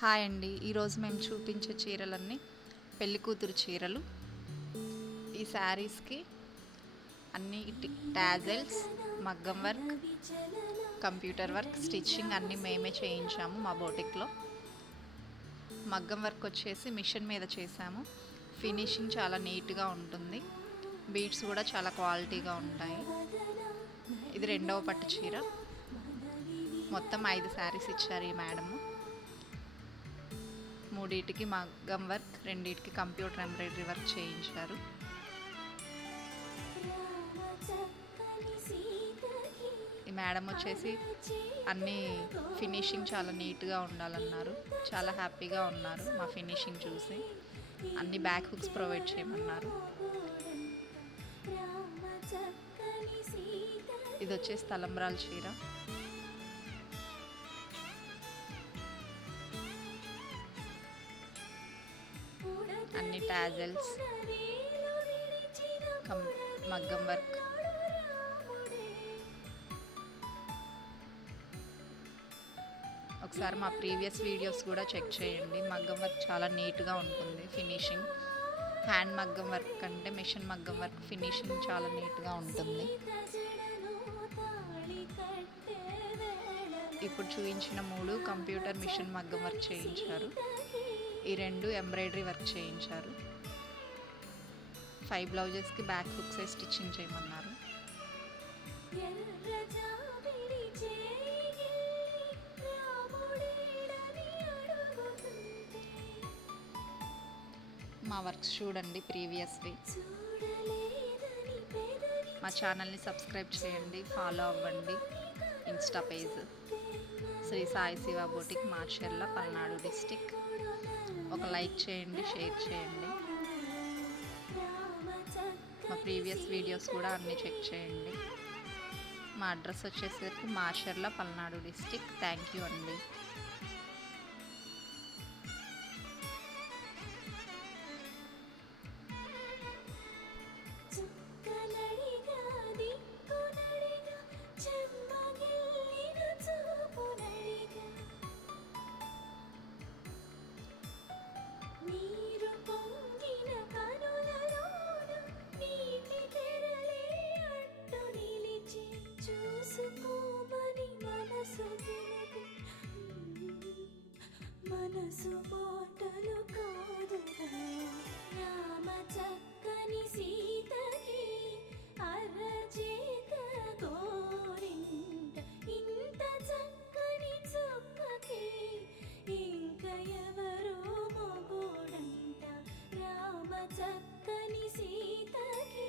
Hi అండి. ఈరోజు మేము చూపించే చీరలన్నీ పెళ్లి కూతురు చీరలు. ఈ శారీస్కి అన్ని టాజల్స్, మగ్గం వర్క్, కంప్యూటర్ వర్క్, స్టిచ్చింగ్ అన్నీ మేమే చేయించాము మా బోటిక్లో. మగ్గం వర్క్ వచ్చేసి మిషన్ మీద చేసాము. ఫినిషింగ్ చాలా నీట్గా ఉంటుంది. బీడ్స్ కూడా చాలా క్వాలిటీగా ఉంటాయి. ఇది రెండవ పట్టు చీర. మొత్తం 5 శారీస్ ఇచ్చారు ఈ మేడము. 3టికి మగ్గం వర్క్, 2టికి కంప్యూటర్ ఎంబ్రాయిడరీ వర్క్ చేయించారు. ఈ మేడం వచ్చేసి అన్నీ ఫినిషింగ్ చాలా నీట్గా ఉండాలన్నారు. చాలా హ్యాపీగా ఉన్నారు మా ఫినిషింగ్ చూసి. అన్ని బ్యాక్ హుక్స్ ప్రొవైడ్ చేయమన్నారు. ఇది వచ్చేసి తలంబ్రాల చీర. అన్ని టాజల్స్, మగ్గం వర్క్. ఒకసారి మా ప్రీవియస్ వీడియోస్ కూడా చెక్ చేయండి. మగ్గం వర్క్ చాలా నీట్గా ఉంటుంది ఫినిషింగ్. హ్యాండ్ మగ్గం వర్క్ కంటే మిషన్ మగ్గం వర్క్ ఫినిషింగ్ చాలా నీట్గా ఉంటుంది. ఇప్పుడు చూపించిన 3 కంప్యూటర్ మిషన్ మగ్గం వర్క్ చేయించారు. ఈ 2 ఎంబ్రాయిడరీ వర్క్ చేయించారు. 5 బ్లౌజెస్కి బ్యాక్ హుక్స్ స్టిచ్చింగ్ చేయమన్నారు. మా వర్క్స్ చూడండి ప్రీవియస్వి. మా ఛానల్ని సబ్స్క్రైబ్ చేయండి, ఫాలో అవ్వండి. Insta page Shri Sai Siva boutique, Macherla, Palnadu district. ఒక లైక్ చేయండి, షేర్ చేయండి. మా ప్రీవియస్ వీడియోస్ కూడా అన్నీ చెక్ చేయండి. మా అడ్రస్ వచ్చేసరికి Macherla, Palnadu district. Thank you అండి. నీరు పొంగిన కనులలోన నీటి తెరలే అడ్డు నిలిచి చూసుకోమని మనసు తెలిపి, మనసు మాటలు కాదుగా. రామ చక్కని సీతకి అరచేత గోరింట, ఇంత చక్కని చుక్కకి ఇంక ఎవరో మొగుడంట. రామ చక్కని సీతకి